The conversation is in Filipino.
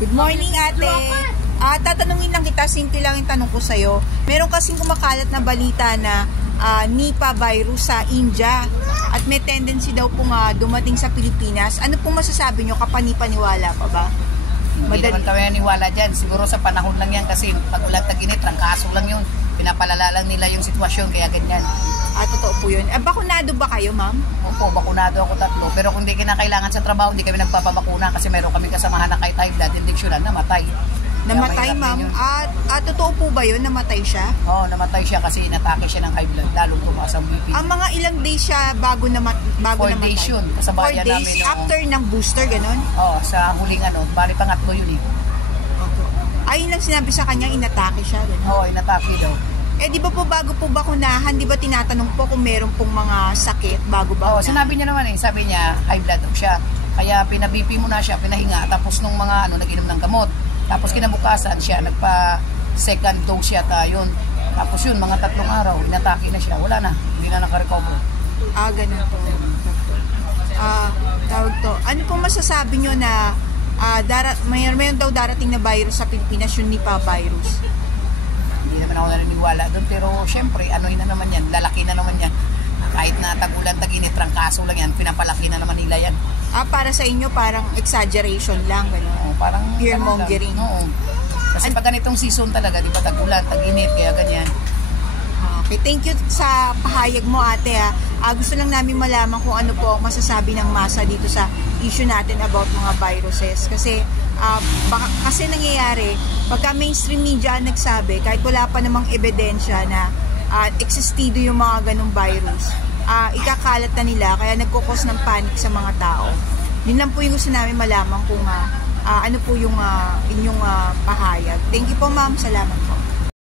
Good morning, ate. Tatanungin lang kita, simple lang yung tanong ko sa'yo. Meron kasing kumakalat na balita na Nipah virus sa India at may tendency daw pong dumating sa Pilipinas. Ano pong masasabi nyo? Kapanipaniwala pa ba? Hindi naman kami naniwala dyan. Siguro sa panahon lang yan kasi pag ulan tag-init, trangkaso lang yun. Pinapalala lang nila yung sitwasyon, kaya ganyan. Totoo po yun. Bakunado ba kayo, ma'am? Opo, bakunado ako 3. Pero kung di kinakailangan sa trabaho, hindi kami nagpapabakuna kasi meron kami kasamahan na kahit high blood infection na namatay. Namatay, ma'am? Totoo po ba yun? Namatay siya? Oo, namatay siya kasi inatake siya ng high blood. Lalong tumaas ang BP. Ang mga ilang days siya bago namatay? 4 days yun. Kasabayan 4 days namin. After ng booster, ganun? Oo, sa huling bali pangatlo yun eh. Ayun lang sinabi sa kanya, inatake siya. Ganun. Oo, inatake daw. Di ba po bago po bakunahan, di ba tinatanong po kung meron pong mga sakit bago ba? Oo, sinabi niya naman sabi niya, high blood daw siya. Kaya pina-BP mo na siya, pinahinga. Tapos nung mga nag-inom ng gamot. Tapos kinabukasan siya, nagpa-second dose yata yun. Tapos yun, mga 3 araw, inatake na siya. Wala na, hindi na nakarecover. Ganun po. Tawag to. Ano pong masasabi nyo na mayroon daw darating na virus sa Pilipinas, yung Nipah virus? Hindi naman ako naniniwala doon. Pero syempre, na naman yan, lalaki na naman yan. Kahit na tag-ulan, tag-init, trangkaso lang yan, pinapalaki na naman nila yan. Para sa inyo, parang exaggeration lang, gano'n? Oo, parang fear-mongering. Oo. Kasi pag ganitong season talaga, di ba, tag-ulan, tag-init, kaya ganyan. Okay, thank you sa pahayag mo, ate. Gusto lang namin malaman kung ano po ang masasabi ng masa dito sa issue natin about mga viruses. Kasi kasi nangyayari, pagka mainstream media nagsabi, kahit wala pa namang ebidensya na existido yung mga ganong virus, ikakalat na nila, kaya nagkukos ng panic sa mga tao. Yun lang po yung gusto namin malaman kung ano po yung inyong pahayag. Thank you po, ma'am. Salamat po.